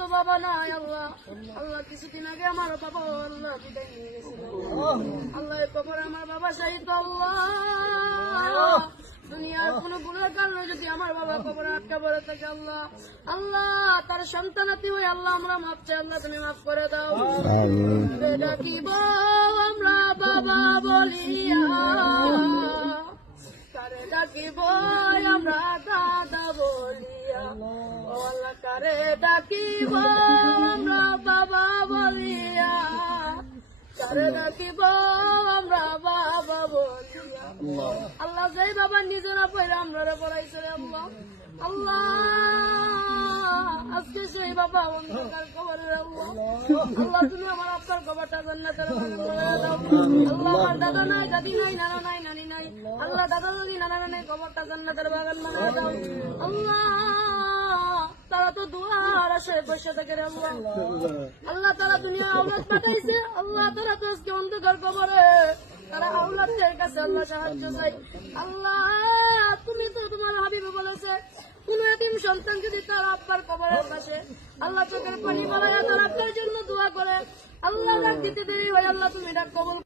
তো বাবা নাই আল্লাহ। আল্লাহ কিছুদিন আগে আমার বাবা আল্লাহ বিদায় নিয়ে গেছিল আল্লাহ। এই কবরে আমার বাবা শাহিদ আল্লাহ। দুনিয়ার কোন গুণের কারণে যদি আমার বাবা কবরে আটকা পড়ে থাকে আল্লাহ, আল্লাহ তার সন্তানাতি হয়ে আল্লাহ আমরা মাফ চাই আল্লাহ, তুমি মাফ করে দাও। ডাকিব আমরা বাবা বলিয়া, কারে ডাকিব আমরা দাদা বলিয়া, ও আল্লাহ কারে ডাকিব আমরা বাবা বলিয়া, কারে ডাকিব আমরা বাবা বলিয়া। আল্লাহ যেই বাবা নিজেরা পড়ে আমরা পড়াইছে আল্লাহ, আল্লাহ আজকে সেই বাবা অন্ধকার কবরের আল্লাহ, আল্লাহ তুমি আমার আপনার কবরটা জান্নাতের বাগান বানায় দাও। আল্লাহ আমার দাদা নাই, দাদি নাই, নানা নাই, নানি নাই, আল্লাহ দাদা দাদি নানা নাই, কবরটা জান্নাতের বাগান বানায় দাও। আল্লাহ তারা তো দুয়ার আসে বসে থাকে রে আল্লাহ, আল্লাহ তারা দুনিয়া আওলাদ পাঠাইছে আল্লাহ, তারা তো আজকে অন্ধকার কবরে, তারা আওলাদের কাছে আল্লাহ সাহায্য চাই। আল্লাহ তুমি তো তোমার হাবিবে বলেছে কোন এতিম সন্তান যদি তার আব্বার কবরের পাশে আল্লাহ চোখের পানি বাড়ায় তার আব্বার জন্য দোয়া করে আল্লাহ ডাক দিতে দেরি হয়, আল্লাহ তুমি ডাক কবুল